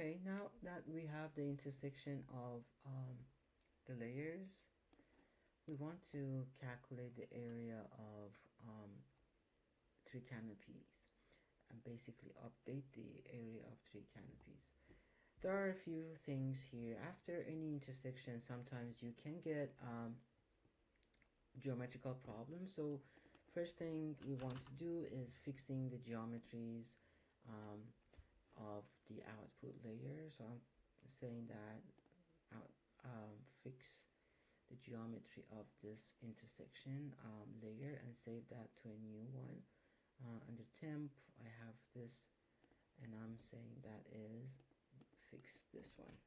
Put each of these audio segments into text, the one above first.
Okay, now that we have the intersection of the layers, we want to calculate the area of tree canopies and basically update the area of tree canopies. There are a few things here. After any intersection, sometimes you can get geometrical problems. So first thing we want to do is fixing the geometries um, of the output layer. So I'm saying that fix the geometry of this intersection layer and save that to a new one. Under temp, I have this, and I'm saying that is fix this one,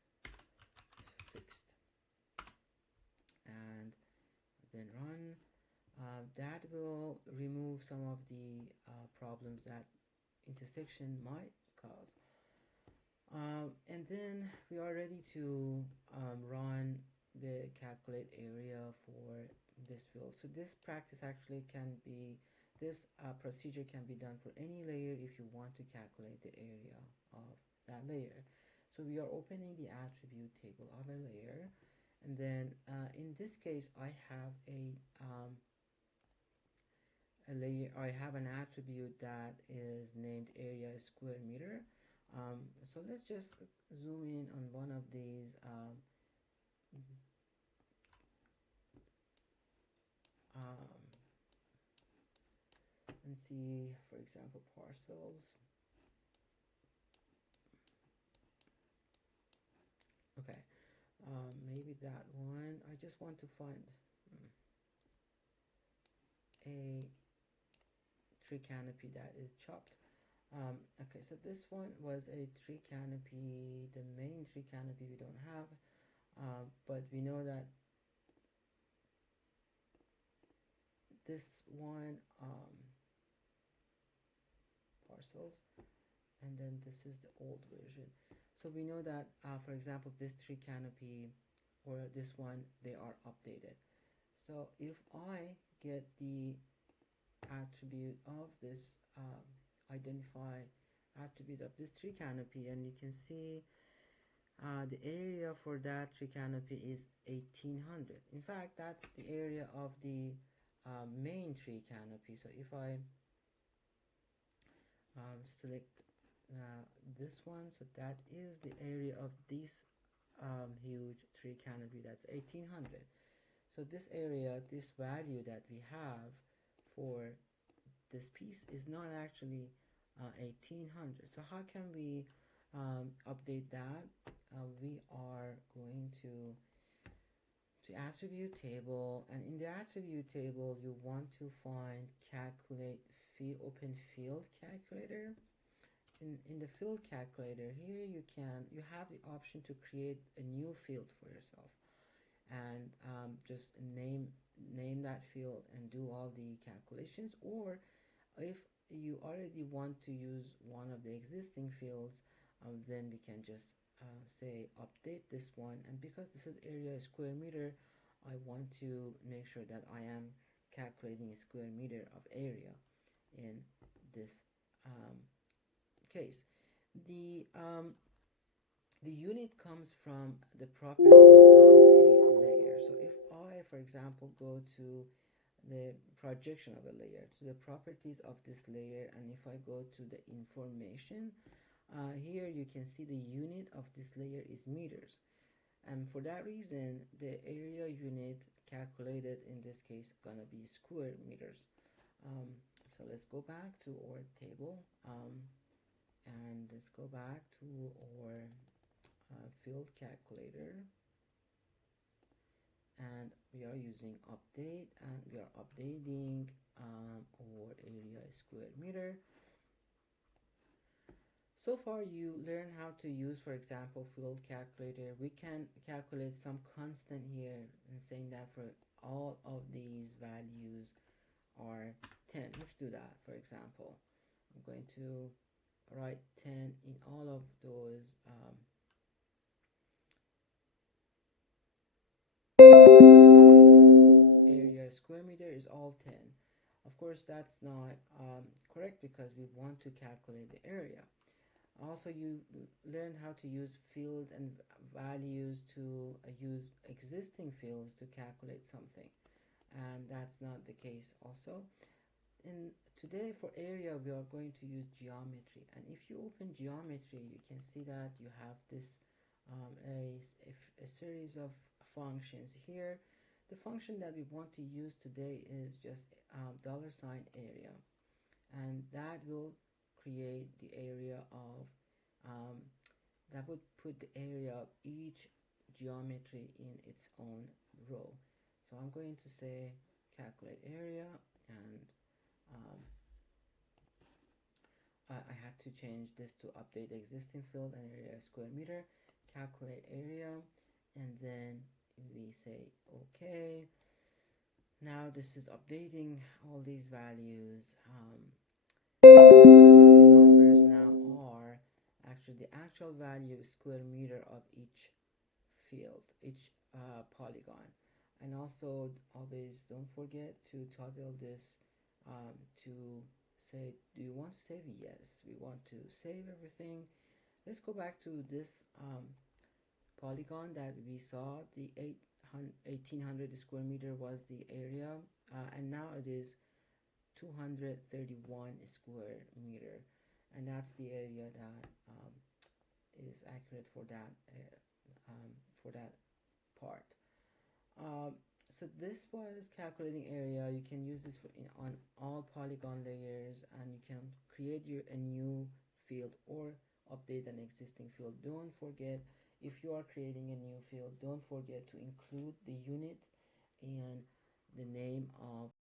fixed, and then run. That will remove some of the problems that intersection might cause. And then we are ready to run the calculate area for this field. So this practice actually can be, this procedure can be done for any layer if you want to calculate the area of that layer. So we are opening the attribute table of a layer, and then in this case I have a layer, I have an attribute that is named area square meter. So let's just zoom in on one of these and see, for example, parcels. Okay, maybe that one. I just want to find a tree canopy that is chopped. Okay, so this one was a tree canopy, the main tree canopy we don't have, but we know that this one parcels, and then this is the old version. So we know that, for example, this tree canopy or this one, they are updated. So if I get the attribute of this identify attribute of this tree canopy, and you can see the area for that tree canopy is 1800. In fact, that's the area of the main tree canopy. So if I select this one, so that is the area of this huge tree canopy, that's 1800. So this area, this value that we have for this piece is not actually 1800. So how can we update that? We are going to attribute table, and in the attribute table you want to find calculate open field calculator. In the field calculator here, you have the option to create a new field for yourself, and just name that field and do all the calculations. Or if you already want to use one of the existing fields, then we can just say update this one, and because this is area square meter, I want to make sure that I am calculating a square meter of area in this case. The unit comes from the properties of a layer. So if I, for example, go to the projection of a layer, to the properties of this layer, and if I go to the information, here you can see the unit of this layer is meters, and for that reason the area unit calculated in this case gonna be square meters. So let's go back to our table, and let's go back to our field calculator, and we are using update, and we are updating our area square meter. So far you learn how to use, for example, field calculator. We can calculate some constant here and saying that for all of these values are 10. Let's do that. For example, I'm going to write 10 in all of those area square meter is all 10. Of course that's not correct, because we want to calculate the area. Also, you learn how to use field and values to use existing fields to calculate something, and that's not the case also. And today for area we are going to use geometry, and if you open geometry you can see that you have this a series of functions here. The function that we want to use today is just $ area, and that will create the area of um, that would put the area of each geometry in its own row. So I'm going to say calculate area, and um, I had to change this to update the existing field and area square meter, calculate area, and then we say okay. Now this is updating all these values. These numbers now are actually the actual value square meter of each field, each polygon. And also always don't forget to toggle this to say, do you want to save? Yes, we want to save everything. Let's go back to this polygon that we saw. The 1800 square meter was the area, and now it is 231 square meter, and that's the area that is accurate for that part. Um, so this was calculating area. You can use this on all polygon layers, and you can create a new field or update an existing field. Don't forget, if you are creating a new field, don't forget to include the unit and the name of